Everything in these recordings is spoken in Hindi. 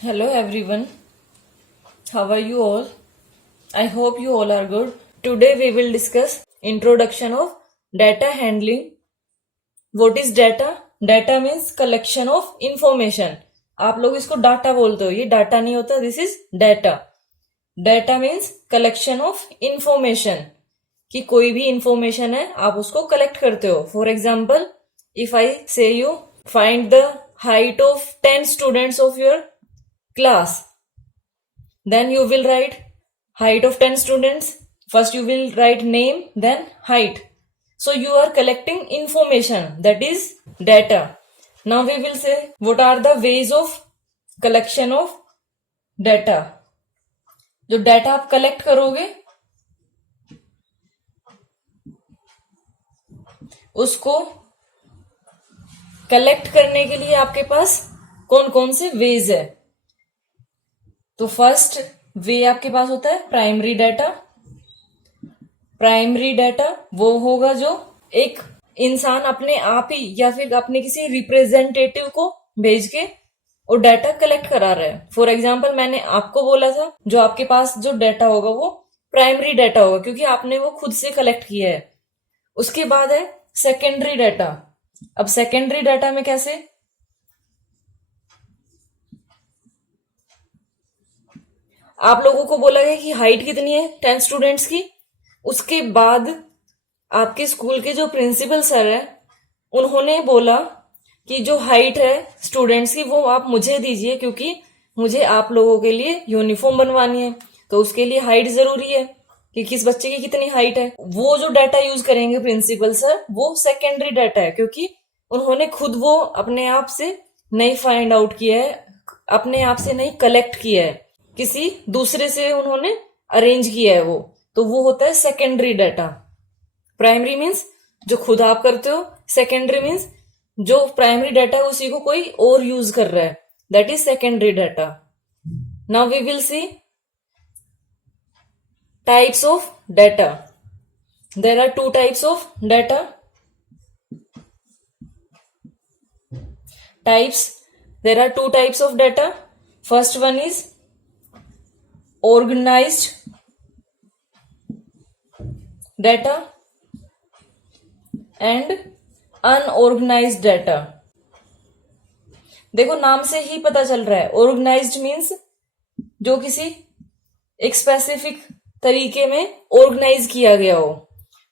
Hello everyone, how are you all? I hope you all are good. Today we will discuss introduction of data handling. What is data? Data means collection of information. आप लोग इसको डाटा बोलते हो, ये डाटा नहीं होता, this is data. Data means collection of information, कि कोई भी इंफॉर्मेशन है आप उसको कलेक्ट करते हो. फॉर एग्जाम्पल, इफ आई से you find the height of 10 students of your class, then you will write height of 10 students. First you will write name, then height. So you are collecting information, that is data. Now we will say what are the ways of collection of data. जो डाटा आप कलेक्ट करोगे उसको कलेक्ट करने के लिए आपके पास कौन कौन से वेज है. तो फर्स्ट वे आपके पास होता है प्राइमरी डाटा. प्राइमरी डाटा वो होगा जो एक इंसान अपने आप ही या फिर अपने किसी रिप्रेजेंटेटिव को भेज के वो डाटा कलेक्ट करा रहा है. फॉर एग्जाम्पल, मैंने आपको बोला था जो आपके पास जो डाटा होगा वो प्राइमरी डाटा होगा क्योंकि आपने वो खुद से कलेक्ट किया है. उसके बाद है सेकेंडरी डाटा. अब सेकेंडरी डाटा में कैसे, आप लोगों को बोला गया कि हाइट कितनी है 10 स्टूडेंट्स की. उसके बाद आपके स्कूल के जो प्रिंसिपल सर है उन्होंने बोला कि जो हाइट है स्टूडेंट्स की वो आप मुझे दीजिए क्योंकि मुझे आप लोगों के लिए यूनिफॉर्म बनवानी है. तो उसके लिए हाइट जरूरी है कि किस बच्चे की कितनी हाइट है. वो जो डाटा यूज करेंगे प्रिंसिपल सर वो सेकेंडरी डाटा है क्योंकि उन्होंने खुद वो अपने आप से नहीं फाइंड आउट किया है, अपने आप से नहीं कलेक्ट किया है, किसी दूसरे से उन्होंने अरेंज किया है वो. तो वो होता है सेकेंडरी डाटा. प्राइमरी मीन्स जो खुद आप करते हो, सेकेंडरी मीन्स जो प्राइमरी डाटा है उसी को कोई और यूज कर रहा है, that is secondary data. Now we will see types of data. There are two types of data. Types, there are two types of data. First one is organized data and unorganized data. देखो नाम से ही पता चल रहा है, ऑर्गेनाइज्ड मीन्स जो किसी एक स्पेसिफिक तरीके में ऑर्गेनाइज किया गया हो,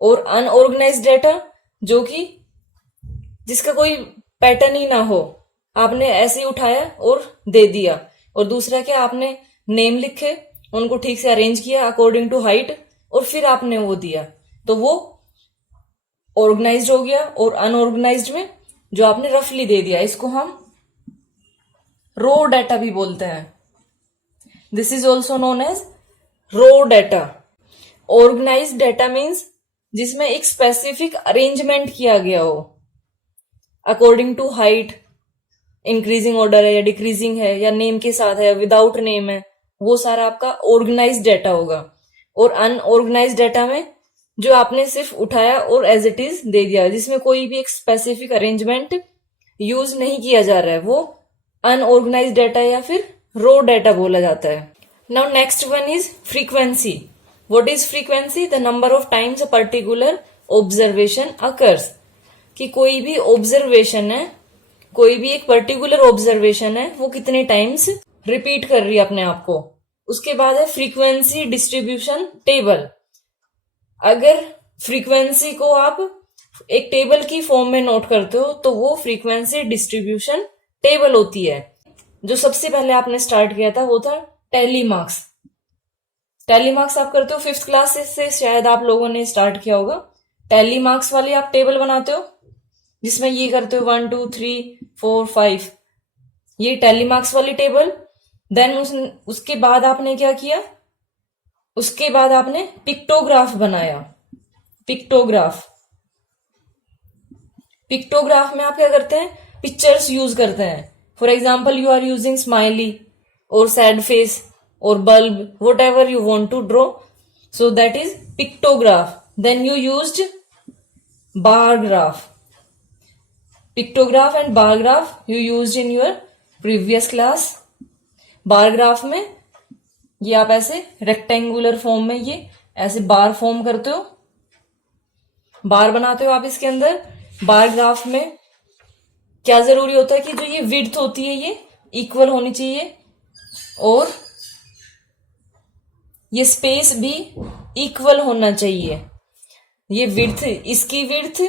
और अनऑर्गेनाइज्ड डाटा जो कि जिसका कोई पैटर्न ही ना हो, आपने ऐसे ही उठाया और दे दिया. और दूसरा क्या, आपने नेम लिखे, उनको ठीक से अरेंज किया अकॉर्डिंग टू हाइट और फिर आपने वो दिया, तो वो ऑर्गेनाइज्ड हो गया. और अनऑर्गेनाइज्ड में जो आपने रफली दे दिया, इसको हम रो डाटा भी बोलते हैं. This is also known as raw data. Organised data means जिसमें एक स्पेसिफिक अरेंजमेंट किया गया हो according to height, increasing order है या डिक्रीजिंग है या नेम के साथ है, विदाउट नेम है, वो सारा आपका ऑर्गेनाइज्ड डाटा होगा. और अनऑर्गेनाइज्ड डाटा में जो आपने सिर्फ उठाया और एज इट इज दे दिया, जिसमें कोई भी एक स्पेसिफिक अरेंजमेंट यूज नहीं किया जा रहा है, वो अनऑर्गेनाइज्ड डाटा या फिर रो डाटा बोला जाता है. Now next one is frequency. What is frequency? The number of times a particular observation occurs. कि कोई भी ऑब्जर्वेशन है, कोई भी एक पर्टिकुलर ऑब्जर्वेशन है, वो कितने टाइम्स रिपीट कर रही है अपने आप को. उसके बाद है फ्रीक्वेंसी डिस्ट्रीब्यूशन टेबल. अगर फ्रीक्वेंसी को आप एक टेबल की फॉर्म में नोट करते हो तो वो फ्रीक्वेंसी डिस्ट्रीब्यूशन टेबल होती है. जो सबसे पहले आपने स्टार्ट किया था वो था टैली मार्क्स. टैली मार्क्स आप करते हो 5th क्लास से शायद आप लोगों ने स्टार्ट किया होगा. टैली मार्क्स वाली आप टेबल बनाते हो जिसमें ये करते हो 1 2 3 4 5, ये टैली मार्क्स वाली टेबल. देन उसके बाद आपने क्या किया, उसके बाद आपने पिक्टोग्राफ बनाया. पिक्टोग्राफ, पिक्टोग्राफ में आप क्या करते हैं, पिक्चर्स यूज करते हैं. For example, you are using smiley और सैड फेस और bulb, whatever you want to draw, so that is pictograph. Then you used bar graph. Pictograph and bar graph you used in your previous class. Bar graph में ये आप ऐसे रेक्टेंगुलर फॉर्म में ये ऐसे बार फॉर्म करते हो, बार बनाते हो आप इसके अंदर। बार ग्राफ में क्या जरूरी होता है कि जो ये विड्थ होती है ये इक्वल होनी चाहिए और ये स्पेस भी इक्वल होना चाहिए। ये विड्थ, इसकी विड्थ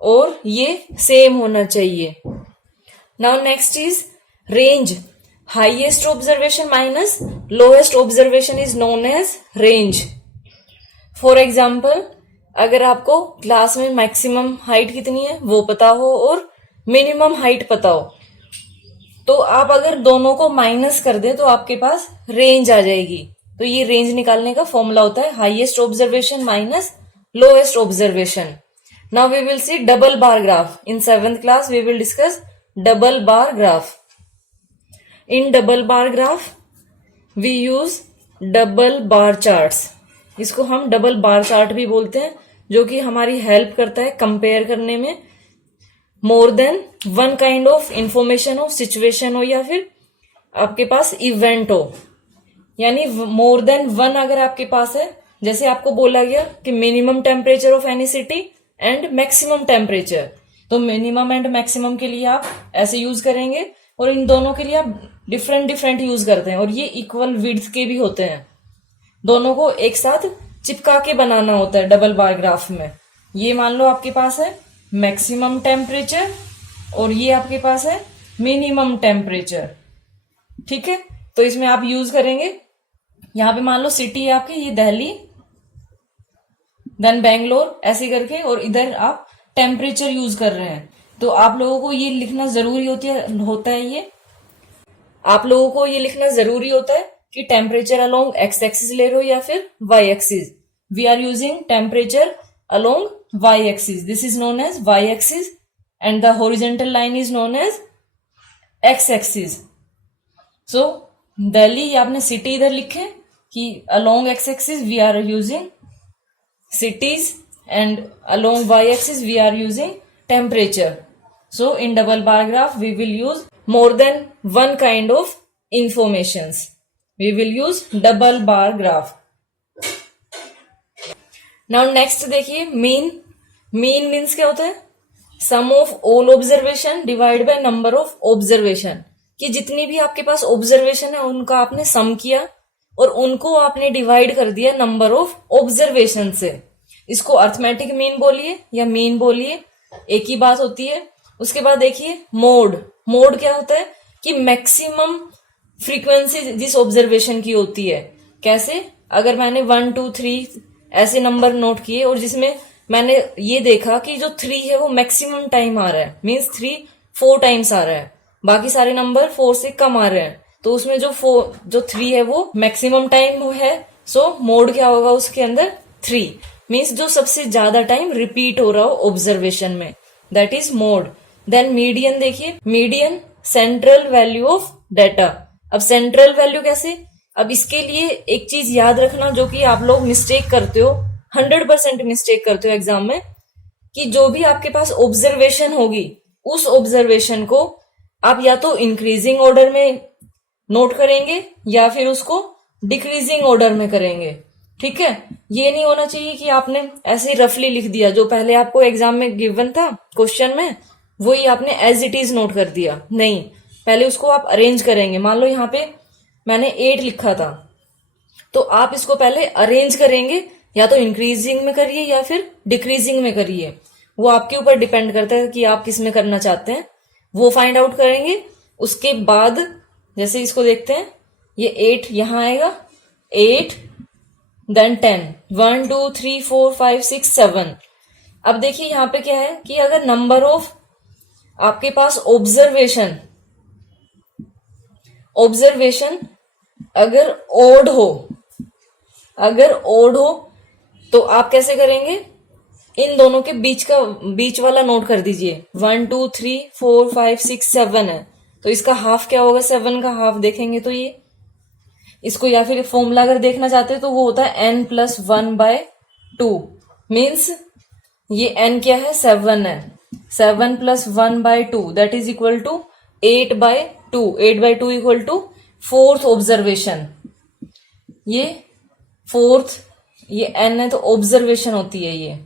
और ये सेम होना चाहिए। Now next is range. Highest observation minus lowest observation is known as range. For example, अगर आपको क्लास में मैक्सिमम हाइट कितनी है वो पता हो और मिनिमम हाइट पता हो, तो आप अगर दोनों को माइनस कर दे तो आपके पास रेंज आ जाएगी। तो ये रेंज निकालने का फॉर्मूला होता है highest observation minus lowest observation. Now we will see double bar graph. In 7th class we will discuss double bar graph. In double bar graph we use double bar charts. इसको हम डबल बार चार्ट भी बोलते हैं, जो कि हमारी हेल्प करता है कंपेयर करने में। More than one kind of information हो, सिचुएशन हो या फिर आपके पास इवेंट हो, यानी मोर देन वन अगर आपके पास है, जैसे आपको बोला गया कि minimum temperature of any city and maximum temperature, तो मिनिमम एंड मैक्सिमम के लिए आप ऐसे यूज करेंगे और इन दोनों के लिए आप डिफरेंट डिफरेंट यूज करते हैं। और ये इक्वल विड्थ के भी होते हैं, दोनों को एक साथ चिपका के बनाना होता है डबल बार ग्राफ में। ये मान लो आपके पास है मैक्सिमम टेम्परेचर और ये आपके पास है मिनिमम टेम्परेचर, ठीक है। तो इसमें आप यूज करेंगे, यहां पे मान लो सिटी है आपकी ये दिल्ली, देन बेंगलोर, ऐसे करके, और इधर आप टेम्परेचर यूज कर रहे हैं। तो आप लोगों को ये लिखना जरूरी होता है ये आप लोगों को ये लिखना जरूरी होता है कि टेम्परेचर अलोंग एक्स एक्सिस ले रहे हो या फिर Y axis. We are using temperature along Y axis, this is known as Y axis and the horizontal line is known as X axis. So Delhi, आपने सिटी इधर लिखे कि along X axis we are using cities and along y-axis we are using temperature. So in double bar graph we will use more than one kind of informations. We will use double bar graph. Now next देखिए mean. mean means क्या होता है? sum of all observation divided by number of observation. कि जितनी भी आपके पास ऑब्जर्वेशन है उनका आपने सम किया और उनको आपने डिवाइड कर दिया नंबर ऑफ ऑब्जर्वेशन से। इसको अर्थमेटिक मीन बोलिए या मीन बोलिए, एक ही बात होती है। उसके बाद देखिए मोड। मोड क्या होता है कि मैक्सिमम फ्रीक्वेंसी जिस ऑब्जर्वेशन की होती है। कैसे? अगर मैंने 1 2 3 ऐसे नंबर नोट किए और जिसमें मैंने ये देखा कि जो 3 है वो मैक्सिमम टाइम आ रहा है, मीन्स 3 4 टाइम्स आ रहा है, बाकी सारे नंबर 4 से कम आ रहे हैं, तो उसमें जो 3 है वो मैक्सिमम टाइम है। सो मोड क्या होगा उसके अंदर? 3, मीन्स जो सबसे ज्यादा टाइम रिपीट हो रहा हो ऑब्जर्वेशन में, that is mode. Then median देखिए, median central value of data. अब सेंट्रल वैल्यू कैसे? अब इसके लिए एक चीज याद रखना जो कि आप लोग मिस्टेक करते हो, 100% मिस्टेक करते हो एग्जाम में, कि जो भी आपके पास ऑब्जर्वेशन होगी उस ऑब्जर्वेशन को आप या तो इंक्रीजिंग ऑर्डर में नोट करेंगे या फिर उसको डिक्रीजिंग ऑर्डर में करेंगे, ठीक है। ये नहीं होना चाहिए कि आपने ऐसे रफली लिख दिया, जो पहले आपको एग्जाम में गिवन था क्वेश्चन में वही आपने एज इट इज नोट कर दिया। नहीं, पहले उसको आप अरेंज करेंगे। मान लो यहाँ पे मैंने 8 लिखा था, तो आप इसको पहले अरेंज करेंगे, या तो इंक्रीजिंग में करिए या फिर डिक्रीजिंग में करिए, वो आपके ऊपर डिपेंड करता है कि आप किस में करना चाहते हैं, वो फाइंड आउट करेंगे। उसके बाद जैसे इसको देखते हैं, ये 8 यहां आएगा, 8 देन 10, 1 2 3 4 5 6 7। अब देखिए यहां पे क्या है कि अगर नंबर ऑफ आपके पास ऑब्जर्वेशन अगर ओड हो तो आप कैसे करेंगे? इन दोनों के बीच वाला नोट कर दीजिए। 1 2 3 4 5 6 7 है, तो इसका हाफ क्या होगा? 7 का हाफ देखेंगे तो ये इसको, या फिर फॉर्मूला अगर देखना चाहते हैं तो वो होता है n+1/2, मीन्स ये n क्या है? 7 है, 7 + 1/2 that is equal to 8/2, 8/2 equal to fourth observation, ये फोर्थ, ये एन है तो ऑब्जर्वेशन होती है ये।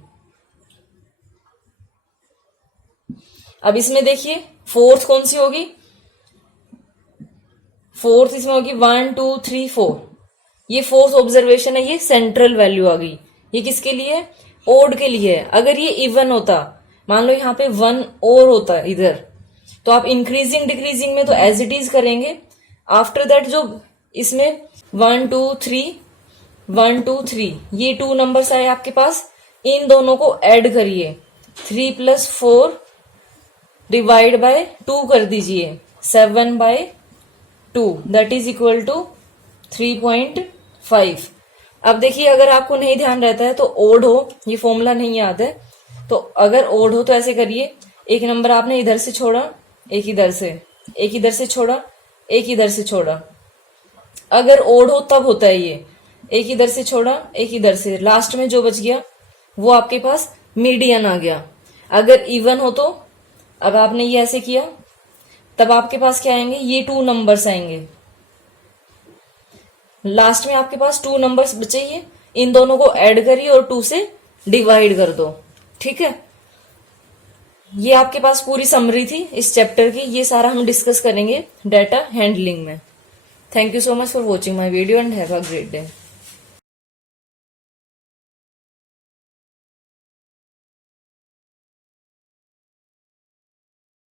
अब इसमें देखिए फोर्थ कौन सी होगी, फोर्थ इसमें होगी 1 2 3 4, ये फोर्थ ऑब्जर्वेशन है, ये सेंट्रल वैल्यू आ गई। ये किसके लिए है, ओड के लिए है। अगर ये इवन होता, मान लो यहाँ पे 1 और होता इधर, तो आप इंक्रीजिंग डिक्रीजिंग में तो एज इट इज करेंगे। आफ्टर दैट जो इसमें 1 2 3 1 2 3 ये 2 नंबर्स आए आपके पास, इन दोनों को ऐड करिए, 3 + 4 डिवाइड बाय 2 कर दीजिए, 7/2 दैट इज इक्वल टू 3.5। अब देखिए अगर आपको नहीं ध्यान रहता है तो ओड हो, ये फॉर्मूला नहीं याद है, तो अगर ओड हो तो ऐसे करिए, एक नंबर आपने इधर से छोड़ा, एक इधर से, एक इधर से छोड़ा, एक इधर से छोड़ा। अगर ओड हो तब होता है ये, एक इधर से छोड़ा, एक इधर से, लास्ट में जो बच गया वो आपके पास मीडियन आ गया। अगर इवन हो तो अब आपने ये ऐसे किया, तब आपके पास क्या आएंगे, ये 2 नंबर्स आएंगे, लास्ट में आपके पास 2 नंबर्स बचे, ये इन दोनों को ऐड करिए और 2 से डिवाइड कर दो। ठीक है, ये आपके पास पूरी समरी थी इस चैप्टर की, ये सारा हम डिस्कस करेंगे डाटा हैंडलिंग में। Thank you so much for watching my video and have a great day.